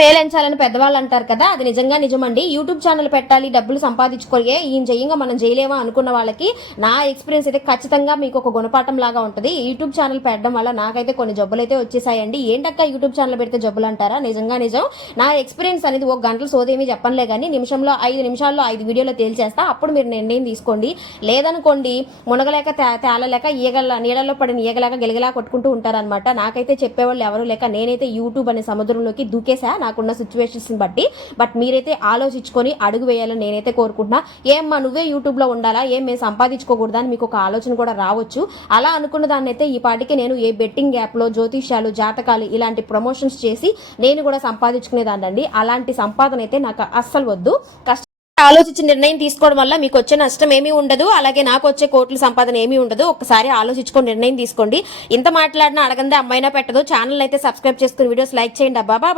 మేలెంచాలని పెద్దవాళ్ళు అంటారు కదా, అది నిజంగా నిజమండి. యూట్యూబ్ ఛానల్ పెట్టాలి, డబ్బులు సంపాదించుకోలే, ఈయన చేయంగా మనం చేయలేమా అనుకున్న వాళ్ళకి నా ఎక్స్పీరియన్స్ అయితే ఖచ్చితంగా మీకు ఒక గుణపాఠం లాగా ఉంటుంది. యూట్యూబ్ ఛానల్ పెట్టడం వల్ల నాకైతే కొన్ని జబ్బులు అయితే వచ్చేసాయండి. ఏంటక్క యూట్యూబ్ ఛానల్ పెడితే జబ్బులు అంటారా? నిజంగా నిజం. నా ఎక్స్పీరియన్స్ అనేది ఒక గంటల సోదేమీ చెప్పనులే కానీ నిమిషంలో 5 నిమిషాల్లో 5 వీడియోలో తేల్చేస్తా. అప్పుడు మీరు నిర్ణయం తీసుకోండి. లేదనుకోండి మునగలేక తేలలేక నీళ్ళలో పడిన ఈగలాగా గెలగలా కొట్టుకుంటూ ఉంటారనమాట. నాకైతే చెప్పేవాళ్ళు ఎవరు లేక నేనైతే యూట్యూబ్ అనే సముద్రంలోకి దూకేసా నాకున్న సిచ్యువేషన్స్ బట్టి. బట్ మీరైతే ఆలోచించుకొని అడుగు వేయాలని నేనైతే కోరుకుంటున్నా. ఏమ్మా నువ్వే యూట్యూబ్ లో ఉండాలా, ఏం మేము సంపాదించుకోకూడదా అని మీకు ఒక ఆలోచన కూడా రావచ్చు. అలా అనుకున్న దాన్ని అయితే ఈ పాటికి నేను ఏ బెట్టింగ్ యాప్ లో జ్యోతిష్యాలు, జాతకాలు ఇలాంటి ప్రమోషన్స్ చేసి నేను కూడా సంపాదించుకునేదాన్నండి. అలాంటి సంపాదన అయితే నాకు అస్సలు వద్దు. ఆలోచించి నిర్ణయం తీసుకోవడం వల్ల మీకు వచ్చే నష్టం ఏమీ ఉండదు, అలాగే నాకు వచ్చే కోట్ల సంపాదన ఏమీ ఉండదు. ఒకసారి ఆలోచించుకొని నిర్ణయం తీసుకోండి. ఇంత మాట్లాడినా అడగందే అమ్మాయినా పెట్టదు. ఛానల్ అయితే సబ్స్క్రైబ్ చేసుకుని వీడియోస్ లైక్ చేయండి అబ్బా.